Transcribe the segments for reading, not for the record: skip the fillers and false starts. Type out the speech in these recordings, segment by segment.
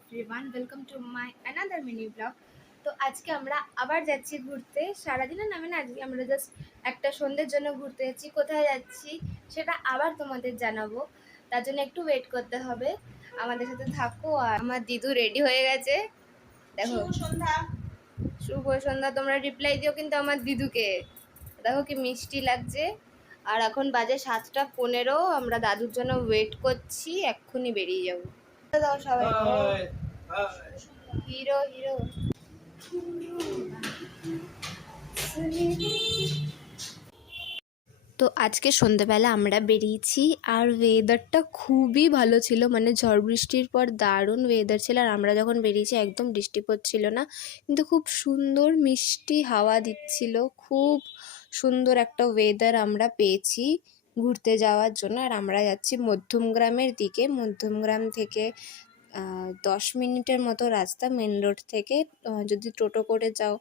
everyone, welcome to my another mini vlog. তো আজকে আমরা আবার যাচ্ছি ঘুরতে। সারাদিনে নামে না, আজকে আমরা জাস্ট একটা সন্ধ্যের জন্য ঘুরতে যাচ্ছি। কোথায় যাচ্ছি সেটা আবার তোমাদের জানাবো, তার জন্য একটু ওয়েট করতে হবে। আমাদের সাথে থাকো। আর আমার দিদু রেডি হয়ে গেছে, দেখো। শুভ সন্ধ্যা। শুভ সন্ধ্যা। তোমরা রিপ্লাই দিও কিন্তু আমার দিদুকে। দেখো কি মিষ্টি লাগছে। আর এখন বাজে 7:15। আমরা দাদুর জন্য ওয়েট করছি, এক্ষুনি বেরিয়ে যাবো। দাও সবাই। Hero hero. তো আজকে সন্ধ্যেবেলা আমরা বেরিয়েছি, আর ওয়েদারটা খুবই ভালো ছিল, মানে ঝড় বৃষ্টির পর দারুণ ওয়েদার ছিল। আর আমরা যখন বেরিয়েছি একদম বৃষ্টি পড়ছিল না, কিন্তু খুব সুন্দর মিষ্টি হাওয়া দিচ্ছিল। খুব সুন্দর একটা ওয়েদার আমরা পেয়েছি ঘুরতে যাওয়ার জন্য। আর আমরা যাচ্ছি মধ্যমগ্রামের দিকে। মধ্যমগ্রাম থেকে 10 মিনিটের মতো রাস্তা মেন রোড থেকে। যদি টোটো করে যাও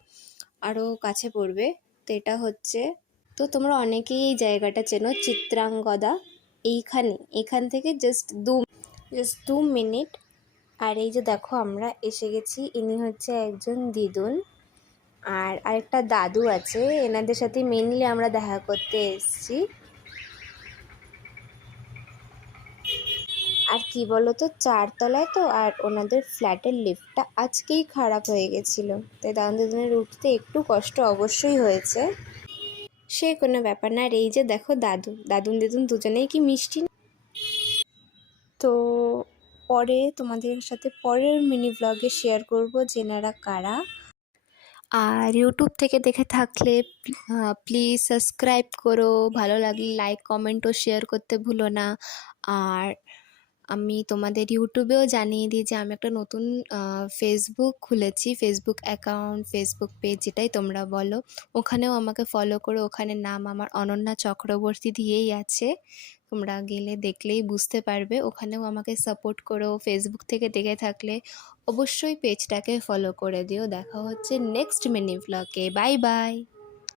আরও কাছে পড়বে। তো এটা হচ্ছে, তো তোমরা অনেকেই এই জায়গাটা চেনো, চিত্রাঙ্গদা। এখান থেকে জাস্ট 2 মিনিট। আর এই যে দেখো আমরা এসে গেছি। ইনি হচ্ছে একজন দিদুন, আর আরেকটা দাদু আছে। এনাদের সাথে মেনলি আমরা দেখা করতে এসেছি। আর কি বলতো, 4 তলায় তো, আর ওনাদের ফ্ল্যাটের লিফটটা আজকেই খারাপ হয়ে গেছিলো, তাই দাদু দিদুনের উঠতে একটু কষ্ট অবশ্যই হয়েছে। সে কোনো ব্যাপার না। আর এই যে দেখো দাদুন দিদুন দুজনেই কি মিষ্টি। তো পরে তোমাদের সাথে পরের মিনি ব্লগে শেয়ার করব যেনারা কারা। আর ইউটিউব থেকে দেখে থাকলে প্লিজ সাবস্ক্রাইব করো, ভালো লাগলে লাইক কমেন্ট ও শেয়ার করতে ভুলো না। আর আমি তোমাদের ইউটিউবেও জানিয়ে দিই যে আমি একটা নতুন ফেসবুক খুলেছি, ফেসবুক অ্যাকাউন্ট, ফেসবুক পেজ, যেটাই তোমরা বলো। ওখানেও আমাকে ফলো করো। ওখানে নাম আমার অনন্যা চক্রবর্তী দিয়েই আছে, তোমরা গেলে দেখলেই বুঝতে পারবে। ওখানেও আমাকে সাপোর্ট করো। ফেসবুক থেকে দেখে থাকলে অবশ্যই পেজটাকে ফলো করে দিও। দেখা হচ্ছে নেক্সট মিনি ব্লগে। Bye bye.